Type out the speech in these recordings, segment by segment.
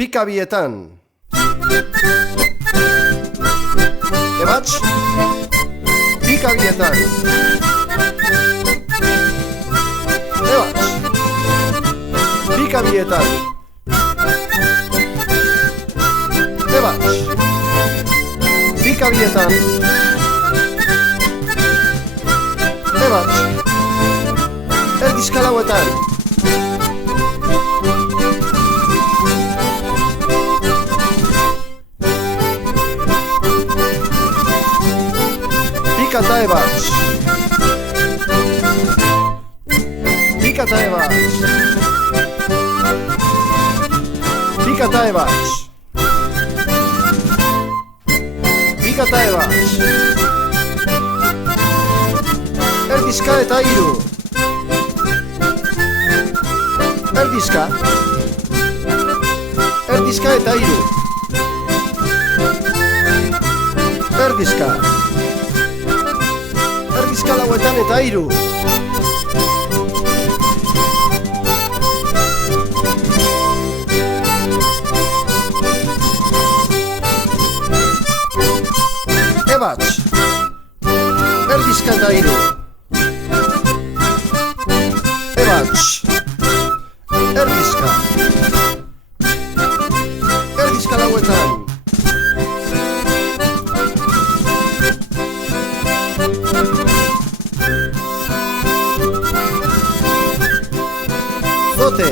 Pikabietan. Ebatx, pikabietan. Ebatx, pikabietan. Ebatx, pikabietan. Ebatx, erdizkalauetan. Pikata ebatx. Pikata ebatx. Pikata ebatx. Pikata ebatx. Erdizka eta hiru. Erdizka. Erdizka eta hiru. Erdizka. Erdizka lauetan eta hiru. Ebatx. Erdizka eta hiru. Ebatx. Erdizka. Erdizka lauetan. Zote.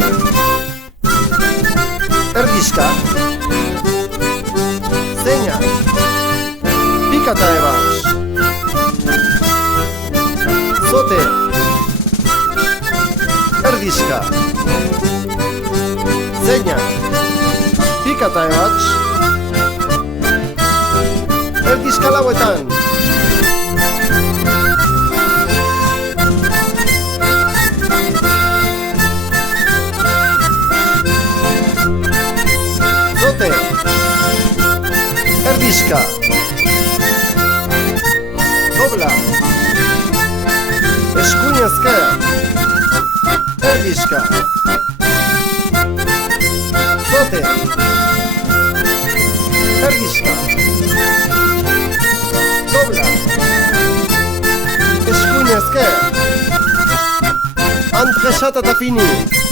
Erdizka. Zeina. Pikata ebatx. Zote. Erdizka. Zeina. Pikata ebatx. Erdizka lauetan. Zote. Erdizka. Dobla. Eskuin ezker. Erdizka. Zote. Erdizka. Dobla. Eskuin ezker. Antresat eta fini.